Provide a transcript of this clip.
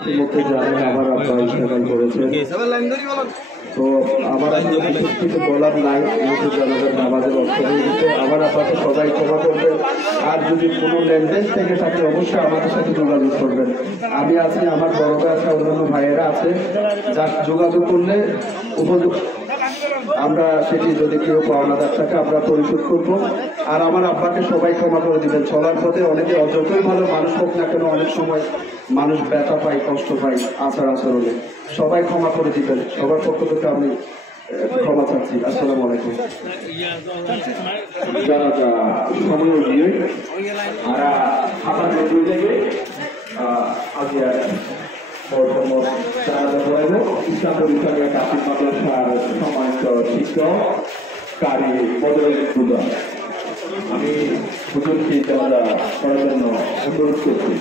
ইতিমধ্যে জানেন আমার আব্বা ইন্তেকাল করেছেন। তো আমার কিছু বলার নাই, জনগণ নামাজের অর্থ হয়ে গেছে। আমার আব্বাকে সবাই ক্ষমা করবেন, আর যদি কোনো লেনদেন থেকে থাকে অবশ্যই আমাদের সাথে যোগাযোগ করবেন। আমি আছি, আমার বড় ভাই আছে, অন্যান্য ভাইয়েরা আছে, যার যোগাযোগ করলে উপযুক্ত আমরা সেটি যদি কেউ পাওনাদার থাকে আমরা পরিশোধ করব। আর আমার আব্বাকে সবাই ক্ষমা করে দিবেন। চলার পথে অনেকে যতই ভালো মানুষ হোক না কেন, অনেক সময় মানুষ ব্যথা পায়, কষ্ট পায় আচরণে। সবাই ক্ষমা করে দিবেন, সবার পক্ষ থেকে আমি ক্ষমা চাচ্ছি। আসসালামু আলাইকুম। যারা সময় দিয়ে আপনাদের দুই থেকে আজকে ইসলাম বিভাগের কাশিম মাদ্রাসার সম্মানিত শিক্ষক কারি বদরুল হুদা, আমি হুজুরকে জানাজা করার জন্য অনুরোধ করছি।